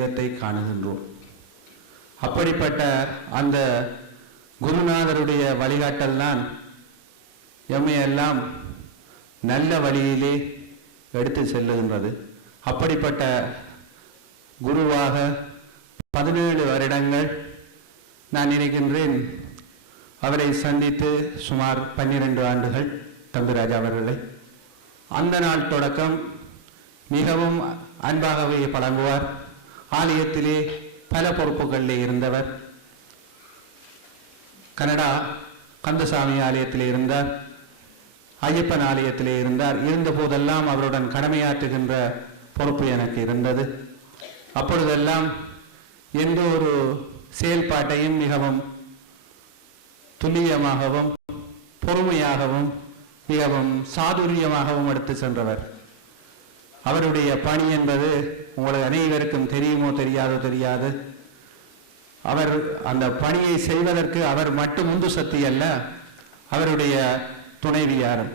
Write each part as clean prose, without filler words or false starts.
இடத்தை காணுகின்றோம். அப்படிப்பட்ட அந்த குருநாதருடைய வழிகாட்டல் தான் எம்மையெல்லாம் நல்ல வழியிலே எடுத்து செல்லுகின்றது. அப்படிப்பட்ட குருவாக 17 வருடங்கள் நான் நினைக்கின்றேன். அவரை சந்தித்து சுமார் 12 ஆண்டுகள் தம்பிராஜா அவர்களை. அந்த நாள் தொடக்கம் மிகவும் அன்பாகவே பழங்குவார். ஆலயத்திலே பல பொறுப்புகளிலே இருந்தவர். கனடா கந்தசாமி ஆலயத்திலே இருந்தார், ஐயப்பன் ஆலயத்திலே இருந்தார். இருந்த போதெல்லாம் அவருடன் கடமையாற்றுகின்ற பொறுப்பு எனக்கு இருந்தது. அப்பொழுதெல்லாம் எந்த ஒரு செயல்பாட்டையும் மிகவும் துல்லியமாகவும் பொறுமையாகவும் மிகவும் சாதுரியமாகவும் எடுத்து சென்றவர். அவருடைய பணி என்பது உங்களுக்கு அனைவருக்கும் தெரியுமோ தெரியாது. அவர் அந்த பணியை செய்வதற்கு அவர் மட்டும் உந்து சக்தி அல்ல, அவருடைய துணைவியாரும்.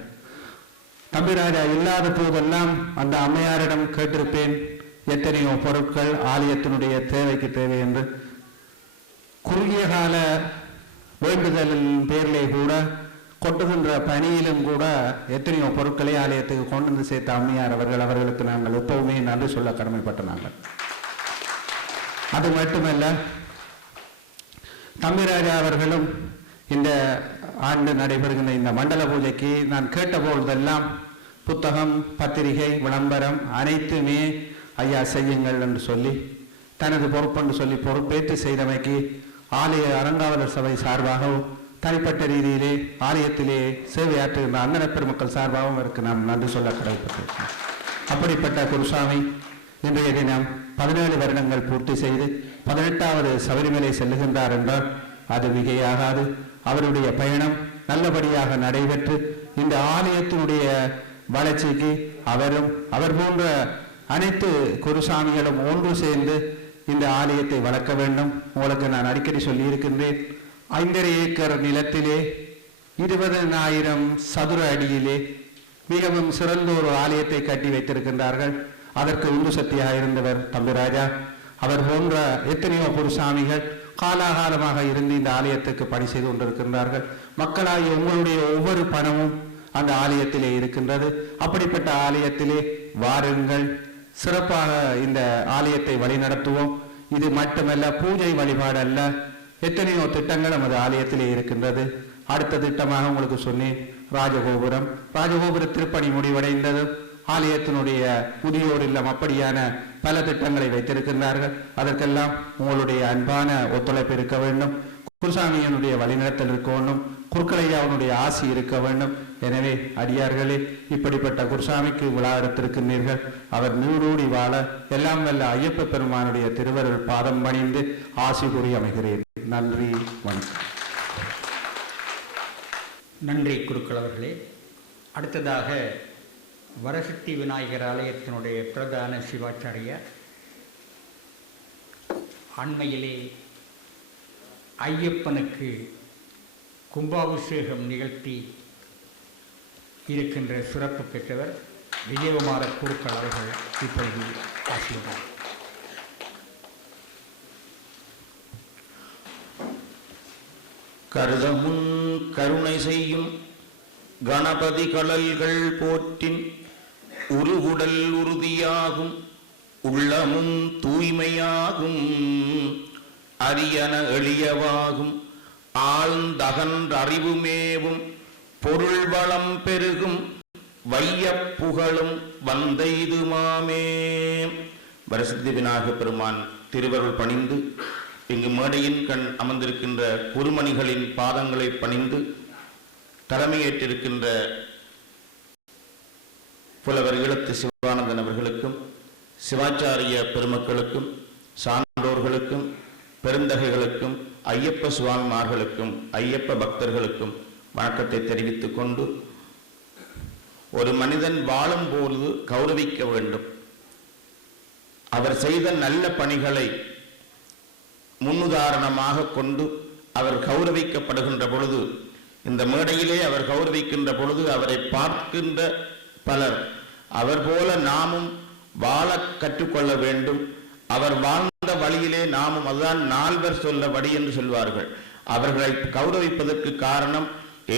தம்பிராஜா இல்லாத போதெல்லாம் அந்த அம்மையாரிடம் கேட்டிருப்பேன், எத்தனையோ பொருட்கள் ஆலயத்தினுடைய தேவைக்கு தேவை என்று. குறுகிய கால வேண்டுதலின் பேரிலே கூட கொட்டுகின்ற பணியிலும் கூட எத்தனையோ பொருட்களை ஆலயத்துக்கு கொண்டு வந்து சேர்த்த அம்மையார் அவர்களுக்கு நாங்கள் எப்பவுமே நன்றி சொல்ல கடமைப்பட்ட நாங்கள். அது மட்டுமல்ல, தம்பிராஜா அவர்களும் இந்த ஆண்டு நடைபெறுகின்ற இந்த மண்டல பூஜைக்கு நான் கேட்டபோதெல்லாம் புத்தகம், பத்திரிகை, விளம்பரம் அனைத்துமே ஐயா செய்யுங்கள் என்று சொல்லி தனது பொறுப்பென்று சொல்லி பொறுப்பேற்று செய்தமைக்கு ஆலய அறங்காவலர் சபை சார்பாகவும் தனிப்பட்ட ரீதியிலே ஆலயத்திலே சேவையாற்றுகின்ற அந்தன பெருமக்கள் சார்பாகவும் அவருக்கு நாம் நன்றி சொல்ல கடமைப்பட்டிருக்கிறோம். அப்படிப்பட்ட குருசாமி இன்றைய தினம் 17 வருடங்கள் பூர்த்தி செய்து 18வது சபரிமலை செல்லுகின்றார் என்றால் அது மிகையாகாது. அவருடைய பயணம் நல்லபடியாக நடைபெற்று இந்த ஆலயத்தினுடைய வளர்ச்சிக்கு அவரும் அவர் போன்ற அனைத்து குருசாமிகளும் ஒன்று சேர்ந்து இந்த ஆலயத்தை வளர்க்க வேண்டும். உங்களுக்கு நான் அடிக்கடி சொல்லி இருக்கின்றேன், 5.5 ஏக்கர் நிலத்திலே 20,000 சதுர அடியிலே மிகவும் சிறந்த ஒரு ஆலயத்தை கட்டி வைத்திருக்கின்றார்கள். அதற்கு உந்து சக்தியாக இருந்தவர் தம்பிராஜா. அவர் போன்ற எத்தனையோ குருசாமிகள் காலாகாலமாக இருந்து இந்த ஆலயத்துக்கு பணி செய்து கொண்டிருக்கின்றார்கள். மக்களாகிய உங்களுடைய ஒவ்வொரு பணமும் அந்த ஆலயத்திலே இருக்கின்றது. அப்படிப்பட்ட ஆலயத்திலே வாருங்கள், சிறப்பாக இந்த ஆலயத்தை வழிநடத்துவோம். இது மட்டுமல்ல, பூஜை வழிபாடு அல்ல, எத்தனையோ திட்டங்கள் நமது ஆலயத்திலே இருக்கின்றது. அடுத்த திட்டமாக உங்களுக்கு சொன்னேன், ராஜகோபுர திருப்பணி முடிவடைந்தது. ஆலயத்தினுடைய முதியோர் இல்லம் அப்படியான பல திட்டங்களை வைத்திருக்கின்றார்கள். அதற்கெல்லாம் உங்களுடைய அன்பான ஒத்துழைப்பு இருக்க வேண்டும். குருசாமியனுடைய வழிநடத்தல் இருக்க வேண்டும். குருக்களையாவுடைய ஆசி இருக்க வேண்டும். எனவே அடியார்களே, இப்படிப்பட்ட குருசாமிக்கு விழா எடுத்திருக்கின்றீர்கள். அவர் நீடூடி வாழ எல்லாம் வல்ல ஐயப்ப பெருமானுடைய திருவருள் பாதம் பணிந்து ஆசி கூறி அமைகிறேன். நன்றி, வணக்கம். நன்றி குருக்கள் அவர்களே. அடுத்ததாக வரசித்தி விநாயகர் ஆலயத்தினுடைய பிரதான சிவாச்சாரியார் அண்மையிலே ஐயப்பனுக்கு கும்பாபிஷேகம் நிகழ்த்தி இருக்கின்ற சிறப்பு பெற்றவர் விஜயகுமார குருக்கள் அவர்கள் இப்பொழுது ஆசிரியர். கருதமுன் கருணை செய்யும் கணபதி கடல்கள் போற்றின் உருகுடல் உறுதியாகும், உள்ளமும் தூய்மையாகும், அரியன எளியவாகும், ஆழ்ந்தகன்றறிவுமேவும் பொருள் வளம் பெருகும், வையப் புகழும் வந்தைதுமாமே. வரசித்தி விநாயகப் பெருமான் திருவருள் பணிந்து இங்கு மேடையின் கண் அமர்ந்திருக்கின்ற குருமணிகளின் பாதங்களை பணிந்து தலைமையேற்றிருக்கின்ற புலவர் ஈழத்து சிவானந்தன் அவர்களுக்கும் சிவாச்சாரிய பெருமக்களுக்கும் சான்றோர்களுக்கும் பெருந்தகைகளுக்கும் ஐயப்ப சுவாமிமார்களுக்கும் ஐயப்ப பக்தர்களுக்கும் வணக்கத்தை தெரிவித்துக் கொண்டு, ஒரு மனிதன் வாழும் போது கௌரவிக்க வேண்டும். அவர் செய்த நல்ல பணிகளை முன்னுதாரணமாக கொண்டு அவர் கௌரவிக்கப்படுகின்ற பொழுது, இந்த மேடையிலே அவர் கௌரவிக்கின்ற பொழுது அவரை பார்க்கின்ற பலர் அவர் போல நாமும் வாழ கற்றுக்கொள்ள வேண்டும். அவர் வாழ்ந்த அந்த வழியிலே நாமும், அதுதான் நால்வர் சொல்ல வழி என்று சொல்வார்கள். அவர்களை கௌரவிப்பதற்கு காரணம்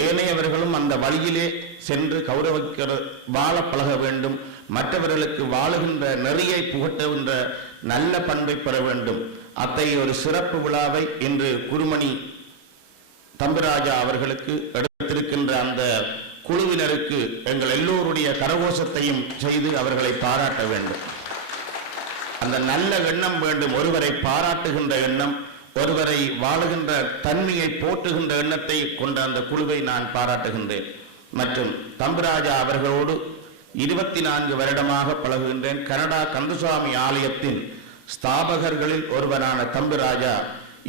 ஏனையவர்களும் அந்த வழியிலே சென்று கௌரவிக்கிற வாழ பழக வேண்டும், மற்றவர்களுக்கு வாழுகின்ற நெறியை புகட்டுகின்ற நல்ல பண்பை பெற வேண்டும். அத்தகைய ஒரு சிறப்பு விழாவை இன்று குருமணி தம்பிராஜா அவர்களுக்கு எடுத்திருக்கின்ற அந்த குழுவினருக்கு எங்கள் எல்லோருடைய கரகோஷத்தையும் செய்து அவர்களை பாராட்ட வேண்டும். அந்த நல்ல எண்ணம் வேண்டும், ஒருவரை பாராட்டுகின்ற எண்ணம், ஒருவரை வாழுகின்ற தன்மையை போற்றுகின்ற எண்ணத்தை கொண்ட அந்த குழுவை நான் பாராட்டுகின்றேன். மற்றும் தம்பிராஜா அவர்களோடு 24 வருடமாக பழகுகின்றேன். கனடா கந்தசுவாமி ஆலயத்தின் ஸ்தாபகர்களில் ஒருவரான தம்பிராஜா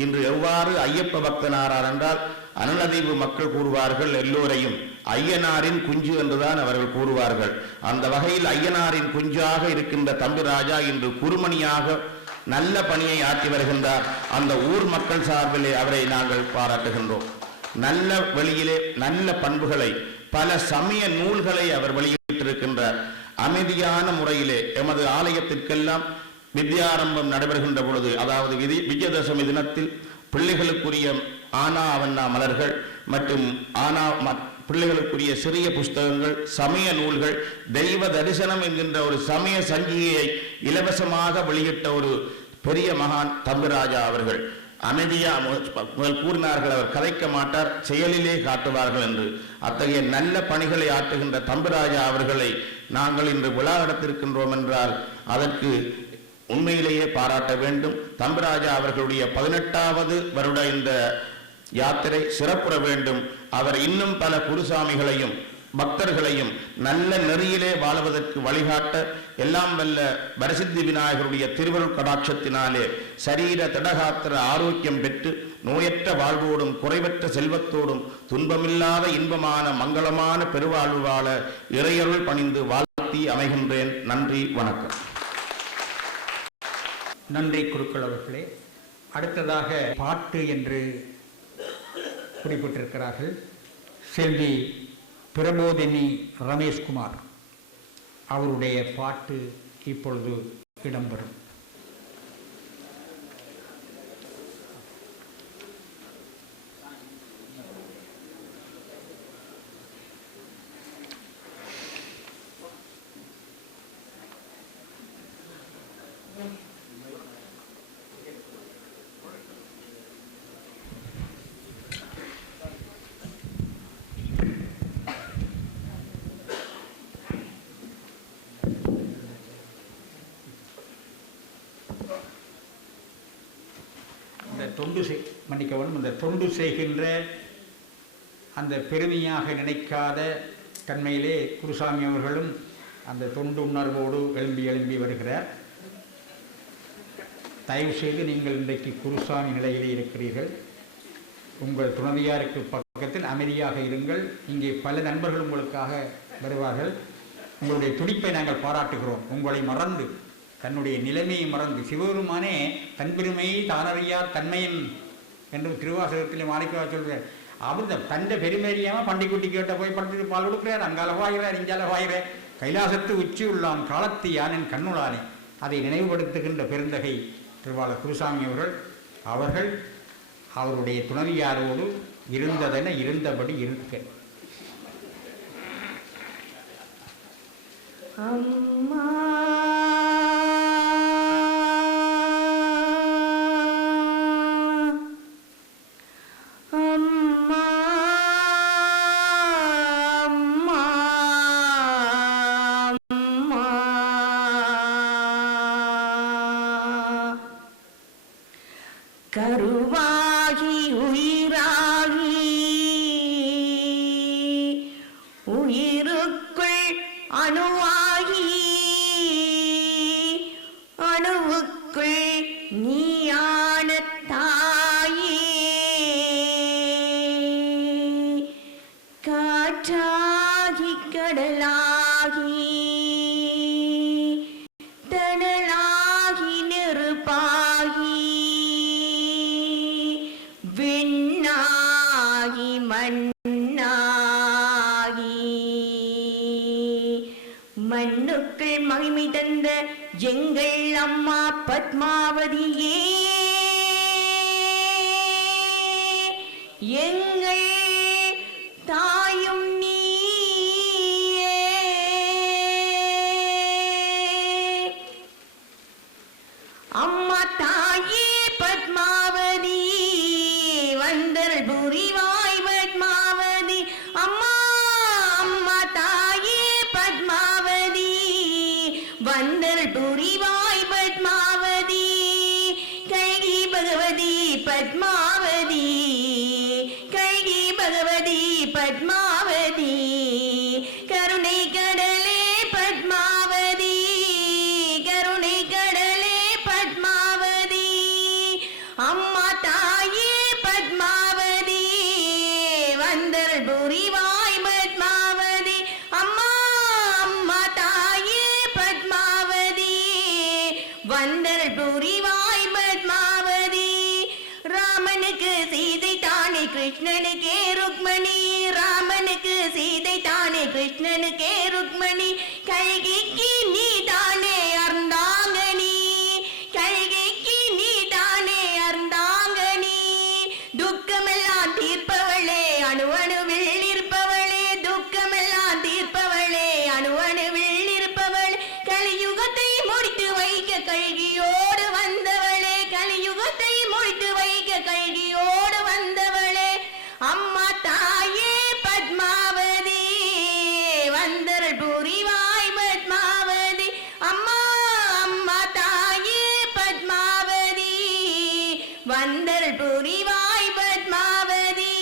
இன்று எவ்வாறு ஐயப்ப பக்தனாரார் என்றால், அனலதீவு மக்கள் கூறுவார்கள் எல்லோரையும் ஐயனாரின் குஞ்சு என்றுதான் அவர்கள் கூறுவார்கள். அந்த வகையில் ஐயனாரின் குஞ்சாக இருக்கின்ற தம்பிராஜா இன்று குருமணியாக நல்ல பணியை ஆற்றி வருகின்றார். அந்த ஊர் மக்கள் சார்பிலே அவரை நாங்கள் பாராட்டுகின்றோம். நல்ல வழியிலே நல்ல பண்புகளை, பல சமய நூல்களை அவர் வெளியிட்டிருக்கின்றார். அமைதியான முறையிலே எமது ஆலயத்திற்கெல்லாம் வித்யாரம்பம் நடைபெறுகின்ற பொழுது, அதாவது விஜயதசமி தினத்தில் பிள்ளைகளுக்குரிய ஆனா அவண்ணா மலர்கள் மற்றும் பிள்ளைகளுக்குரிய சிறிய புஸ்தகங்கள், சமய நூல்கள், தெய்வ தரிசனம் என்கின்ற ஒரு சமய சஞ்சிகையை இலவசமாக வெளியிட்ட ஒரு பெரிய மகான் தம்பிராஜா அவர்கள். அமைதியா கூறினார்கள், அவர் கதைக்க மாட்டார், செயலிலே காட்டுவார்கள் என்று. அத்தகைய நல்ல பணிகளை ஆற்றுகின்ற தம்பிராஜா அவர்களை நாங்கள் இன்று விழா நடத்திருக்கின்றோம் என்றால் அதற்கு உண்மையிலேயே பாராட்ட வேண்டும். தம்பிராஜா அவர்களுடைய 18வது வருட இந்த யாத்திரை சிறப்புற வேண்டும். அவர் இன்னும் பல குருசாமிகளையும் பக்தர்களையும் நல்ல நெறியிலே வாழ்வதற்கு வழிகாட்ட எல்லாம் வல்ல வரசித்தி விநாயகருடைய திருவருள் கடாட்சத்தினாலே சரீர திடகாத்திர ஆரோக்கியம் பெற்று நோயற்ற வாழ்வோடும் குறைவற்ற செல்வத்தோடும் துன்பமில்லாத இன்பமான மங்களமான பெருவாழ்வு வாழ இறையருள் பணிந்து வாழ்த்தி அமைகின்றேன். நன்றி, வணக்கம். நன்றி குருக்கள் அவர்களே. அடுத்ததாக பாட்டு என்று குறிப்பிட்டிருக்கிறார்கள். செல்வி பிரபோதினி ரமேஷ்குமார் அவருடைய பாட்டு இப்பொழுது இடம்பெறும். இந்த தொண்டு செய்கின்ற அந்த பெருமையாக நினைக்காத தன்மையிலே குருசாமி அவர்களும் அந்த தொண்டு உணர்வோடு எழும்பி வருகிறார். தயவு செய்து நீங்கள் இன்றைக்கு குருசாமி நிலையிலே இருக்கிறீர்கள். உங்கள் துணைவியாருக்கு பக்கத்தில் அமைதியாக இருங்கள். இங்கே பல நண்பர்கள் உங்களுக்காக வருவார்கள். உங்களுடைய துடிப்பை நாங்கள் பாராட்டுகிறோம். உங்களை மறந்து, தன்னுடைய நிலைமையை மறந்து, சிவபெருமானே தன் பெருமையை தானறியார் தன்மையின் என்று திருவாசகத்திலே மாணிக்கவா சொல்கிறார். அவர் தன்னை பெருமையாமல் பண்டிக்குட்டி கேட்ட போய் படுத்துட்டு பால் கொடுக்கிறார். அங்கால வாயிறார், இங்கால வாயிறார். கைலாசத்து உச்சி உள்ளான் காலத்து யானின் கண்ணுளானே. அதை நினைவுபடுத்துகின்ற பெருந்தகை திருவாளர் குருசாமி அவர்கள் அவருடைய துணைவியாரோடு இருந்ததென இருந்தபடி இருக்க. அம்மா கருவாகி உயிராகி உயிருக்குள் அணுவாகி அணுவுக்குள் நீயான தாயே காற்றாகி கடலாகி தணலாகி நெருப்பாகி விண்ணாகி மண்ணாகி மண்ணுக்குள் மகிமை தந்த எங்கள் அம்மா பத்மாவதியே, எங்கள் தாயும் நீயே. அம்மா தாயே பத்மாவதி, வந்தருள் புரிவாய் பத்மாவதி. அம்மா அம்மா தாயே பத்மாவதி, வந்தருள் புரிவாய் பத்மாவதி. கைகி பகவதி பத்மாவதி, கைகி பகவதி பத்மாவதி. கருணை கடலே பத்மாவதி, கருணை கடலே பத்மாவதி. அம்மா தாயே பத்மாவதி, வந்தருள் புரிவாய் பத்மாவதி. அம்மா அம்மா தாயே பத்மாவதி, வந்தருள் புரிவாய் பத்மாவதி. ராமனுக்கு சீதை தானே கிருஷ்ணனுக்கே ருக்மணி, ராமனுக்கு சீதை தானே கிருஷ்ணனுக்கே ருக்மணி. கைகைக்கு நீ தானே அர்ந்தாங்கனி, கைகைக்கு நீ தானே அர்ந்தாங்கனி. துக்கமெல்லாம் தீர்ப்பவளே, அணு அணுவில் இருப்பவளே, துக்கமெல்லாம் தீர்ப்பவளே, அணு அணுவில் இருப்பவள். கலியுகத்தை முடித்து வைக்க கல்கியோடு வந்தவளே, கலியுகத்தை முடித்து வைக்க கல்கியோடு வந்தவளே. அம்மா தாயே பத்மாவதி, வந்தருள் புரிவாய் பத்மாவதி. அம்மா அம்மா தாயே பத்மாவதி, வந்தருள் புரிவாய் பத்மாவதி.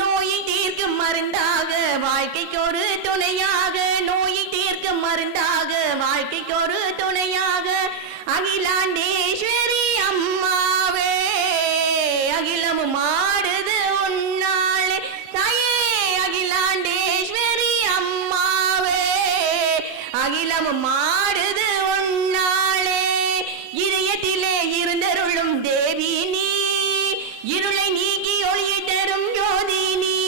நோயை தீர்க்கும் மருந்தாக, வாழ்க்கைக்கு ஒரு துணையாக, நோயை தீர்க்கும் மருந்தாக, வாழ்க்கைக்கு ஒரு துணையாக. அகிலாண்டேஸ்வரி அம்மாவே, அகிலமும் ஆடுது உன்னாளே. தாயே அகிலாண்டேஸ்வரி அம்மாவே, அகிலமும் ஆடுது உன்னாளே. இதயத்திலே இருந்தருளும் தேவி நீ, இருளை நீக்கி ஒளியை தரும் ஜோதி நீ.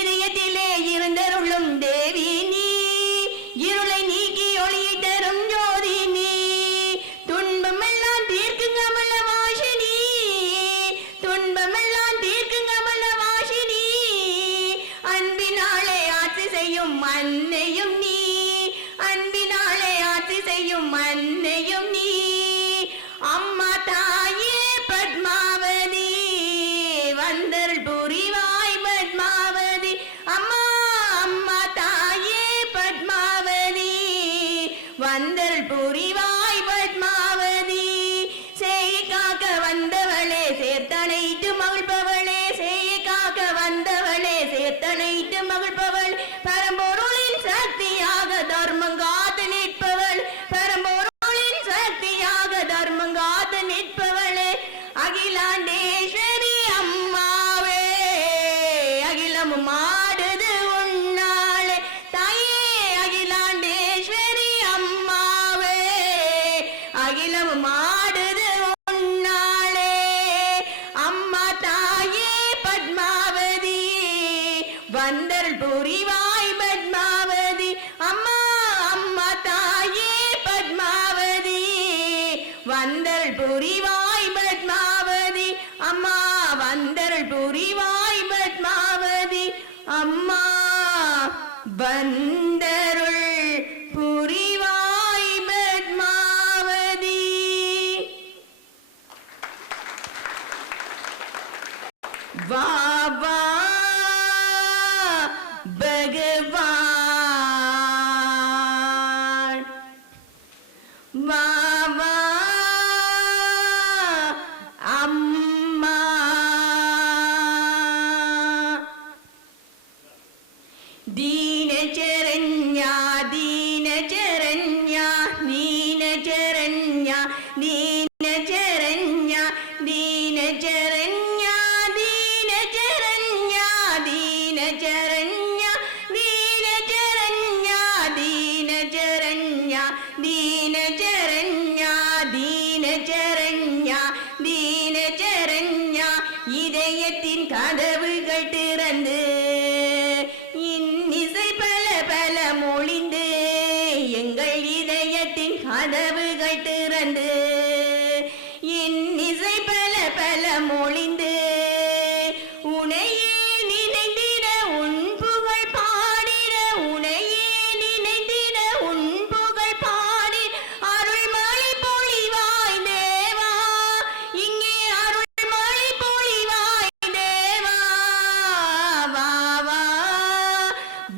இதயத்திலே இருந்தருளும் தேவி நீ, இருளை நீக்கி ஒளியை தரும் ஜோதி நீ. துன்பமெல்லாம் தீர்க்கும் கமல வாசினி, துன்பமெல்லாம் தீர்க்கும் கமல வாசினி. அன்பினாலே ஆட்சி செய்யும் அன்னையும் நீ, அன்பினாலே ஆட்சி செய்யும் அன்னையும் நீ. அம்மா தாயே பத்மாவதி, வந்தருள் புரிவாய் பத்மாவதி. அம்மா அம்மா தாயே பத்மாவதி, வந்தருள் புரிவாய் பத்மாவதி. சேயை காக்க வந்தவளே, சேர்த்தனைத்து மகிழ்பவளே, சேயை காக்க வந்தவளே, சேர்த்தனைத்து மகிழ்பவள். பரம்பொருளின் சக்தியாக தர்மம் காத்து நிற்பவள், பரம்பொருளின் சக்தியாக தர்மம் காத்து நிற்பவளே. அகிலாண்டேஸ்வரி அம்மாவே, அகிலமும் ஆடுது உன்னாளே. தாயே அகிலாண்டேஸ்வரி அம்மாவே, அகிலமும் ஆடுது உன்னாளே. அம்மா தாயே பத்மாவதி, வந்தருள் புரிவாய் பத்மாவதி. அம்மா அம்மா தாயே பத்மாவதி, வந்தருள் புரிவாய் பத்மாவதி. அம்மா வந்தருள் புரிவாய் பத்மாவதி. அம்மா வந்தருள் புரிவாய் பத்மாவதி. வா வா பகவான், வா வா அம்மா. दीनचरण्या दीनचरण्या दीनचरण्या दीनचरण्या दीनचरण्या दीनचरण्या பலமொழிந்து உனையே நினைந்திட உன் புகழ் பாடிட உனையே நினைந்திட உன் புகழ் பாடி அருள்மழை பொழிவாய் தேவா இங்கே அருள்மழை பொழிவாய் தேவா வா வா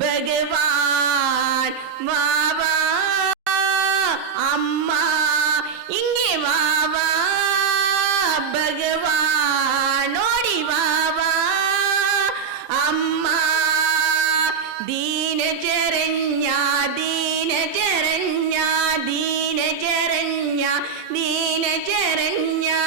பகவான் வா வா அம்மா இங்கே வா வா பகவான் ஓடி வா வா அம்மா தீனச்சரண்யா தீனச்சரண்யா தீனச்சரண்யா தீனச்சரண்யா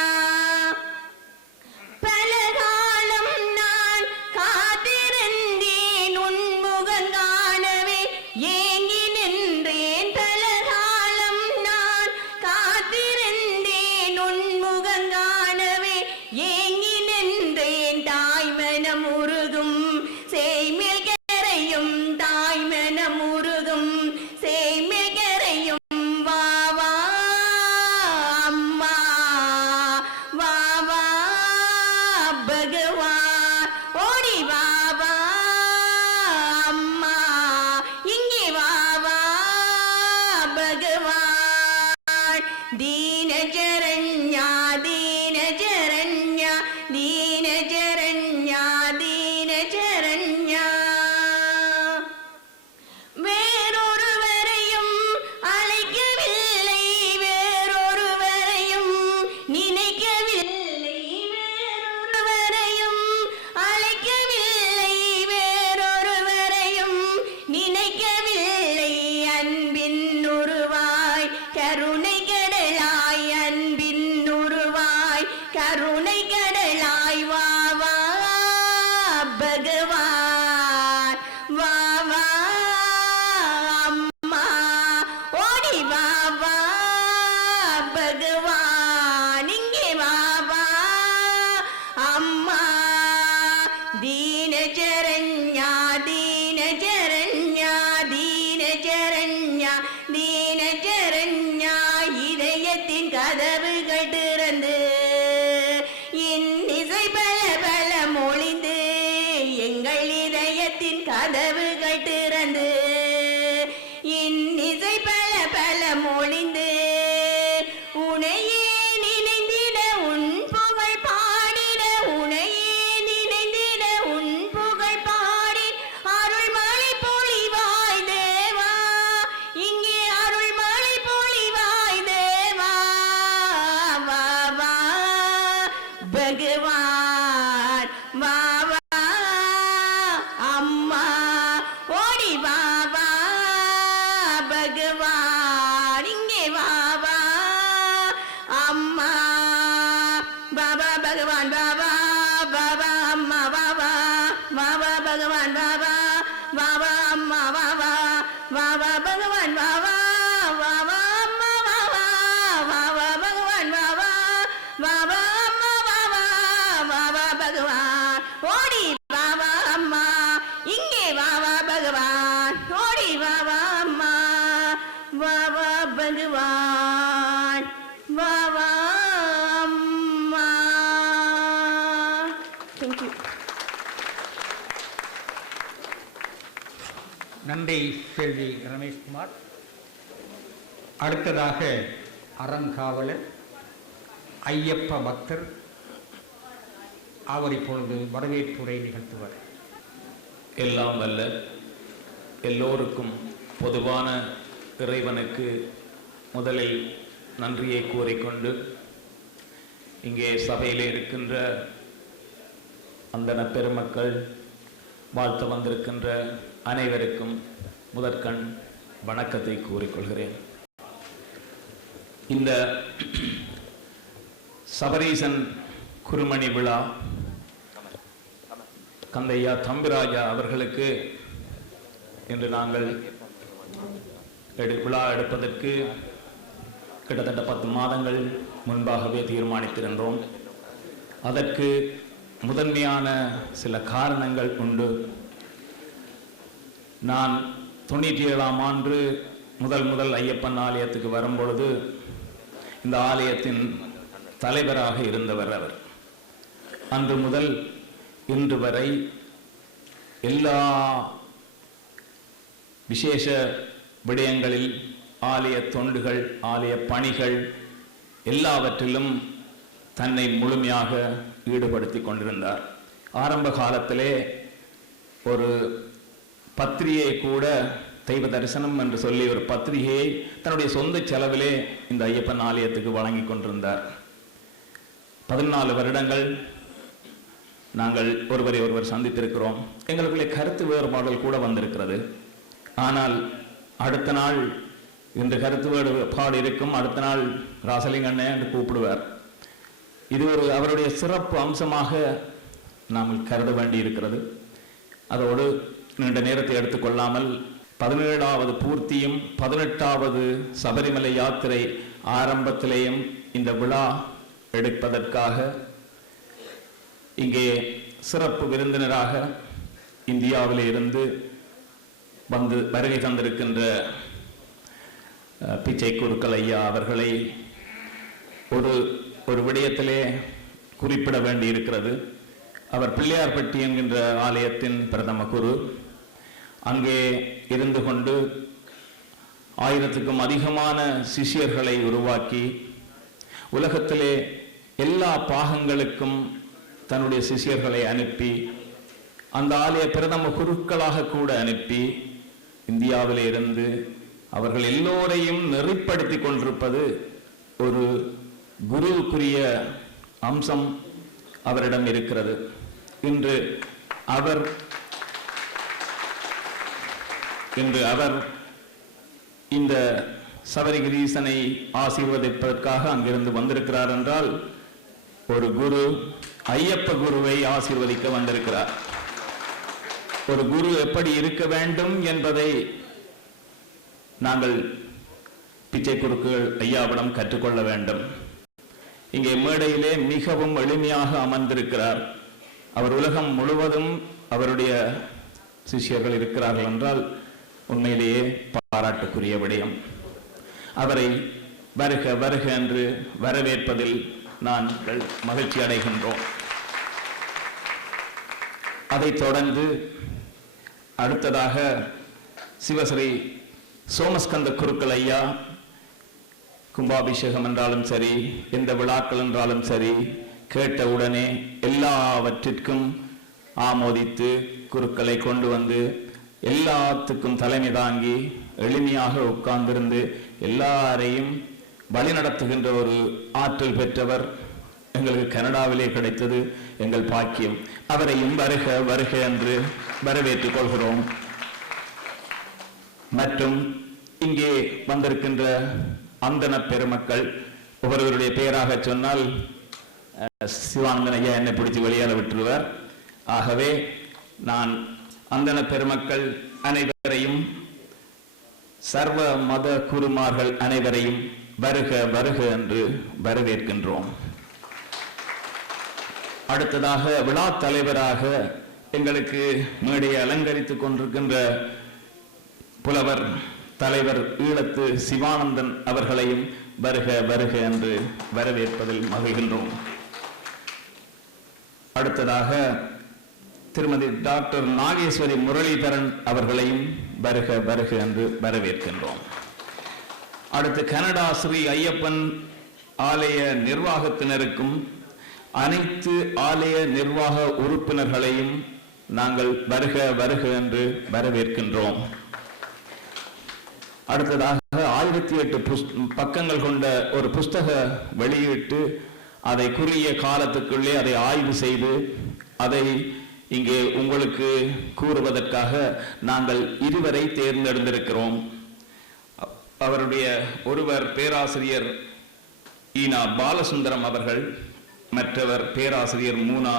பலகாலம் நான் காத்திருந்தேன் உன் முகம் காணவே ஏங்கி நின்றேன் பலகாலம் நான் காத்திருந்தேன் உன் முகம் காணவே ஏங்கி நின்றேன் தாய் மனம் உருகும் சேய்மேல் கரையும் தாய் மனம் உருகும் சேய்மேல் கரையும் வா வா அம்மா வா வா பகவான் ஓடி வா வா அம்மா இங்கே வா வா பகவான் தீனச்சரண்யா தீனச்சரண்யா தீனச்சரண்யா தீனச்சரண்யா வேறொருவரையும் அழைக்கவில்லை வேறொருவரையும் நினைக்கவில்லை வேறொருவரையும் அழைக்கவில்லை வேறொருவரையும் நினைக்கவில்லை அன்பின் உருவாய் கருணை கடலாய் அன்பின் உருவாய் கருணை கடலாய் வா வா பகவான் வா வா அம்மா ஓடி வா வா பகவான் இங்கே வா வா அம்மா தீனச்சரண்யா தீனச்சரண்யா தீனச்சரண்யா தீனச்சரண்யா இதயத்தின் கதவுகள் திறந்து இன்னிசை பல பல மொழிந்து எங்கள் இதயத்தின் கதவுகள் திறந்து இன்னிசை பல பல மொழிந்து உனையே நினைந்திட உன் புகழ் பாடிட உனையே நினைந்திட உன் புகழ் பாடி அருள்மழை பொழிவாய் தேவா இங்கே அருள்மழை பொழிவாய் தேவா வா வா பகவான் வா வா அம்மா ஓடி வா வா பகவான் இங்கே வா வா அம்மா பாபா பகவான் பாபா பாபா அம்மா பாபா பாபா பகவான் பாபா பாபா அம்மா பாபா பாபா பகவான் பாபா பாபா அம்மா பாபா பாபா பகவான் பாபா பாபா அம்மா பாபா பாபா பகவான் ஓடி பாபா அம்மா இங்கே பாபா பகவான் ஓடி பாபா அம்மா பாபா பகவான் பாபா அம்மா தேங்க்யூ நன்றி செல்வி ரமேஷ்குமார். அடுத்ததாக அறங்காவலர் ஐயப்ப பக்தர் அவர் இப்பொழுது வரவேற்புரை நிகழ்த்துவார். எல்லாம் வல்ல எல்லோருக்கும் பொதுவான இறைவனுக்கு முதலில் நன்றியை கூறிக்கொண்டு இங்கே சபையிலே இருக்கின்ற அந்தன பெருமக்கள் வாழ்த்து வந்திருக்கின்ற அனைவருக்கும் முதற்கண் வணக்கத்தை கூறிக்கொள்கிறேன். இந்த சபரீசன் குருமணி விழா கந்தையா தம்பிராஜா அவர்களுக்கு இன்று நாங்கள் விழா எடுப்பதற்கு கிட்டத்தட்ட 10 மாதங்கள் முன்பாகவே தீர்மானித்திருந்தோம். அதற்கு முதன்மையான சில காரணங்கள் உண்டு. நான் 97ஆம் ஆண்டு முதல் ஐயப்பன் ஆலயத்துக்கு வரும்பொழுது இந்த ஆலயத்தின் தலைவராக இருந்தவர் அவர். அன்று முதல் இன்று வரை எல்லா விசேஷ விடயங்களில் ஆலய தொண்டுகள், ஆலய பணிகள் எல்லாவற்றிலும் தன்னை முழுமையாக ஈடுபடுத்தி கொண்டிருந்தார். ஆரம்ப காலத்திலே ஒரு பத்திரிகையை கூட, தெய்வ தரிசனம் என்று சொல்லி ஒரு பத்திரிகையை தன்னுடைய சொந்த செலவிலே இந்த ஐயப்பன் ஆலயத்துக்கு வழங்கி கொண்டிருந்தார். 14 வருடங்கள் நாங்கள் ஒருவரை ஒருவர் சந்தித்திருக்கிறோம். எங்களுக்குள்ளே கருத்து வேறுபாடுகள் கூட வந்திருக்கிறது. ஆனால் அடுத்த நாள் இன்று கருத்து வேறுபாடு இருக்கும், அடுத்த நாள் ராசலிங்கண்ணே என்று கூப்பிடுவார். இது ஒரு அவருடைய சிறப்பு அம்சமாக நாம் கருத வேண்டி இருக்கிறது. அதோடு நீண்ட நேரத்தை எடுத்துக்கொள்ளாமல் 17வது பூர்த்தியும் 18வது சபரிமலை யாத்திரை ஆரம்பத்திலேயும் இந்த விழா எடுப்பதற்காக இங்கே சிறப்பு விருந்தினராக இந்தியாவிலே இருந்து வந்து வருகை தந்திருக்கின்ற பிச்சை குருக்கள் ஐயா அவர்களை ஒரு விடயத்திலே குறிப்பிட வேண்டி இருக்கிறது. அவர் பிள்ளையார்பட்டி என்கின்ற ஆலயத்தின் பிரதம குரு. அங்கே இருந்து கொண்டு 1000க்கும் அதிகமான சிஷ்யர்களை உருவாக்கி உலகத்திலே எல்லா பாகங்களுக்கும் தன்னுடைய சிஷ்யர்களை அனுப்பி, அந்த ஆலய பிரதம குருக்களாக கூட அனுப்பி இந்தியாவிலே இருந்து அவர்கள் எல்லோரையும் நெறிப்படுத்தி கொண்டிருப்பது ஒரு குருவுக்குரிய அம்சம் அவரிடம் இருக்கிறது. இன்று அவர் இந்த சபரிகிரீசனை ஆசீர்வதிப்பதற்காக அங்கிருந்து வந்திருக்கிறார் என்றால் ஒரு குரு ஐயப்ப குருவை ஆசீர்வதிக்க வந்திருக்கிறார். ஒரு குரு எப்படி இருக்க வேண்டும் என்பதை நாங்கள் பிச்சை குருக்கள் ஐயாவிடம் கற்றுக்கொள்ள வேண்டும். இங்கே மேடையிலே மிகவும் எளிமையாக அமர்ந்திருக்கிறார். அவர் உலகம் முழுவதும் அவருடைய சிஷ்யர்கள் இருக்கிறார்கள் என்றால் உண்மையிலேயே பாராட்டுக்குரிய விடயம். அவரை வருக வருக என்று வரவேற்பதில் நாங்கள் மகிழ்ச்சி அடைகின்றோம். அதைத் தொடர்ந்து அடுத்ததாக சிவஸ்ரீ சோமஸ்கந்த குருக்கள் ஐயா கும்பாபிஷேகம் என்றாலும் சரி, எந்த விழாக்கள் என்றாலும் சரி, கேட்டவுடனே எல்லாவற்றிற்கும் ஆமோதித்து குருக்களை கொண்டு வந்து எல்லாத்துக்கும் தலைமை தாங்கி எளிமையாக உட்கார்ந்திருந்து எல்லாரையும் வழிநடத்துகின்ற ஒரு ஆற்றல் பெற்றவர் எங்களுக்கு கனடாவிலே கிடைத்தது எங்கள் பாக்கியம். அவரையும் வருக வருக என்று வரவேற்றுக் கொள்கிறோம். மற்றும் இங்கே வந்திருக்கின்ற அந்தன பெருமக்கள், ஒவ்வொருவருடைய பெயராக சொன்னால் சிவானந்தன் ஐயா என்னை பிடிச்சி வெளியால விட்டுருவார். ஆகவே நான் அந்தன பெருமக்கள் அனைவரையும், சர்வ மத குருமார்கள் அனைவரையும் வருக வருக என்று வரவேற்கின்றோம். அடுத்ததாக விழா தலைவராக எங்களுக்கு மேடையை அலங்கரித்துக் கொண்டிருக்கின்ற புலவர் தலைவர் ஈழத்து சிவானந்தன் அவர்களையும் வருக வருக என்று வரவேற்பதில் மகிழ்கின்றோம். அடுத்ததாக திருமதி டாக்டர் நாகேஸ்வரி முரளிதரன் அவர்களையும் வருக வருக என்று வரவேற்கின்றோம். அடுத்து கனடா ஸ்ரீ ஐயப்பன் ஆலய நிர்வாகத்தினருக்கும் அனைத்து ஆலய நிர்வாக உறுப்பினர்களையும் நாங்கள் வருக வருக என்று வரவேற்கின்றோம். அடுத்ததாக 1008 பக்கங்கள் கொண்ட ஒரு புஸ்தக வெளியிட்டு அதை குறுகிய காலத்துக்குள்ளே அதை ஆய்வு செய்து அதை இங்கே உங்களுக்கு கூறுவதற்காக நாங்கள் இருவரை தேர்ந்தெடுத்திருக்கிறோம். அவருடைய ஒருவர் பேராசிரியர் ஈனா பாலசுந்தரம் அவர்கள், மற்றவர் பேராசிரியர் மூனா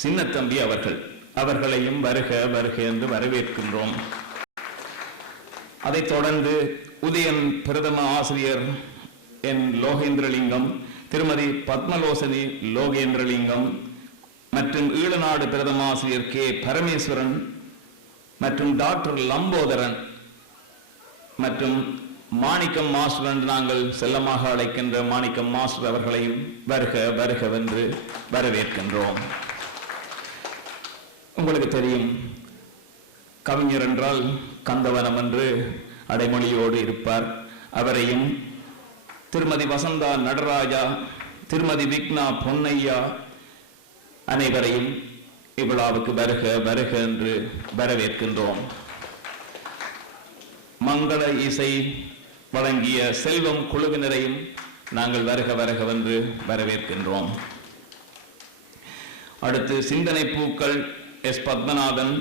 சின்னத்தம்பி அவர்கள். அவர்களையும் வருக வருக என்று வரவேற்கின்றோம். அதைத் தொடர்ந்து உதயன் பிரதம ஆசிரியர் என் லோகேந்திரலிங்கம், திருமதி பத்மலோசனி லோகேந்திரலிங்கம் மற்றும் ஈழநாடு பிரதம ஆசிரியர் கே பரமேஸ்வரன் மற்றும் டாக்டர் லம்போதரன் மற்றும் மாணிக்கம் மாஸ்டர் என்று நாங்கள் செல்லமாக அழைக்கின்ற மாணிக்கம் மாஸ்டர் அவர்களையும் வருக வருகவென்று வரவேற்கின்றோம். உங்களுக்கு தெரியும், கவிஞர் என்றால் கந்தவனம் என்று அடைமொழியோடு இருப்பார். அவரையும் திருமதி வசந்தா நடராஜா, திருமதி விக்னா பொன்னையா அனைவரையும் இவ்விழாவுக்கு வருக வருக என்று வரவேற்கின்றோம். மங்கள இசை வழங்கிய செல்வம் குழுவினரையும் நாங்கள் வருக வருகவென்று வரவேற்கின்றோம். அடுத்து சிந்தனை பூக்கள் எஸ் பத்மநாதன்,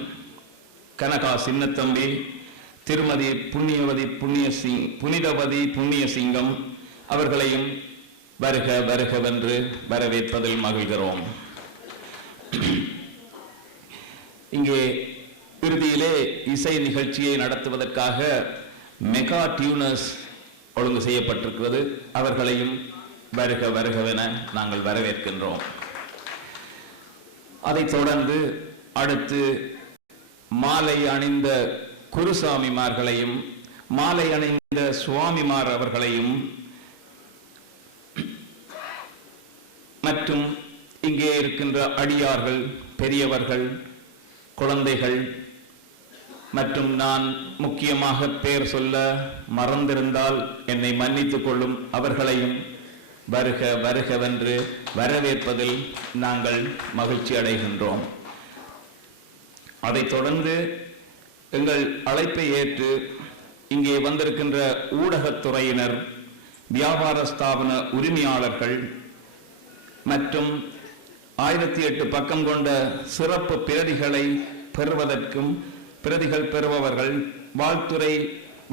கனகா சின்னத்தம்பி, திருமதி புனிதவதி புண்ணியசிங்கம் அவர்களையும் வருக வருகவென்று வரவேற்பதில் மகிழ்கிறோம். இங்கே இறுதியிலே இசை நிகழ்ச்சியை நடத்துவதற்காக மெகா டியூனர்ஸ் ஒழுங்கு செய்யப்பட்டிருக்கிறது. அவர்களையும் வருக வருகவென நாங்கள் வரவேற்கின்றோம். அதைத் தொடர்ந்து அடுத்து மாலை அணிந்த குருசாமிமார்களையும் மாலை அணிந்த சுவாமிமார் அவர்களையும் மற்றும் இங்கே இருக்கின்ற அடியார்கள், பெரியவர்கள், குழந்தைகள் மற்றும் நான் முக்கியமாக பெயர் சொல்ல மறந்திருந்தால் என்னை மன்னித்துக் கொள்ளும் அவர்களையும் வருக வருகவென்று வரவேற்பதில் நாங்கள் மகிழ்ச்சி அடைகின்றோம். அதைத் தொடர்ந்து எங்கள் அழைப்பை ஏற்று இங்கே வந்திருக்கின்ற ஊடகத்துறையினர், வியாபார ஸ்தாபன உரிமையாளர்கள் மற்றும் 1008 பக்கம் கொண்ட சிறப்பு பிரதிகளை பெறுவதற்கும் பிரதிகள் பெறுபவர்கள், வாழ்த்துறை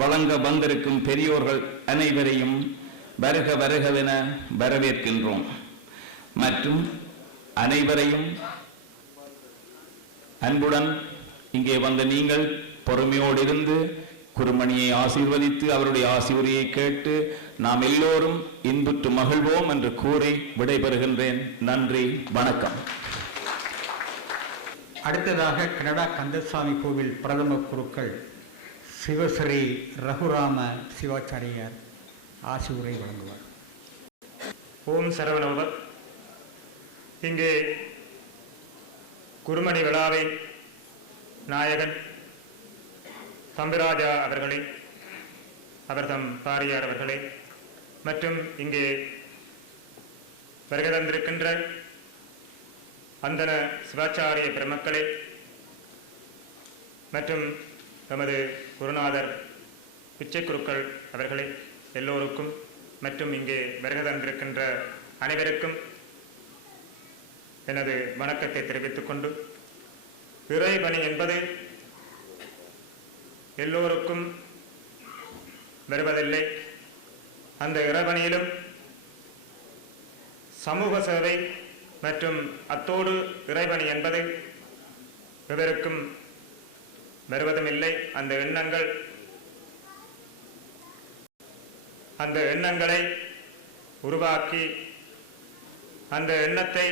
வழங்க வந்திருக்கும் பெரியோர்கள் அனைவரையும் வருக வருகவென வரவேற்கின்றோம். மற்றும் அனைவரையும் அன்புடன் இங்கே வந்த நீங்கள் பொறுமையோடு இருந்து குருமணியை ஆசீர்வதித்து அவருடைய ஆசீர்வதியை கேட்டு நாம் எல்லோரும் இன்புற்று மகிழ்வோம் என்று கூறி விடைபெறுகின்றேன். நன்றி, வணக்கம். அடுத்ததாக கனடா கந்தசாமி கோவில் பிரதம குருக்கள் சிவஸ்ரீ ரகுராம சிவாச்சாரியார் ஆசியுரை வழங்குவார். ஓம் சரவணபவ. இங்கே குருமணி விழாவை நாயகன் தம்பிராஜா அவர்களை, அவர் தம் பாரியார் அவர்களை மற்றும் இங்கே வருகை தந்திருக்கின்ற அந்தன சிவாச்சாரிய பெருமக்களை மற்றும் நமது குருநாதர் பிச்சை குருக்கள் அவர்களை எல்லோருக்கும் மற்றும் இங்கே வருகை தந்திருக்கின்ற அனைவருக்கும் எனது வணக்கத்தை தெரிவித்துக் கொண்டு, இறைபணி என்பது எல்லோருக்கும் வருவதில்லை. அந்த இறைபணியிலும் சமூக சேவை மற்றும் அத்தோடு இறைபணி என்பது எவருக்கும் வருவதும் இல்லை. அந்த எண்ணங்களை உருவாக்கி அந்த எண்ணத்தை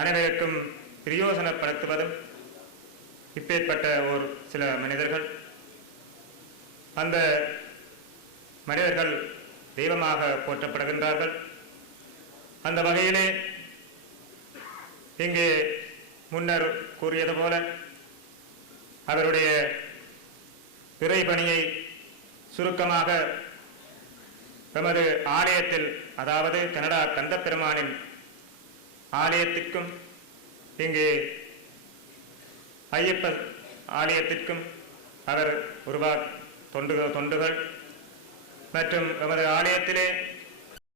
அனைவருக்கும் பிரயோசனப்படுத்துவதும் இப்பேற்பட்ட ஒரு சில மனிதர்கள். அந்த மனிதர்கள் தெய்வமாக போற்றப்படுகின்றார்கள். அந்த வகையிலே இங்கே முன்னர் கூறியது போல அவருடைய இறைபணியை சுருக்கமாக எமது ஆலயத்தில், அதாவது கனடா கந்தப்பெருமானின் ஆலயத்திற்கும் இங்கே ஐயப்ப ஆலயத்திற்கும் அவர் தொண்டுகள் மற்றும் எமது ஆலயத்திலே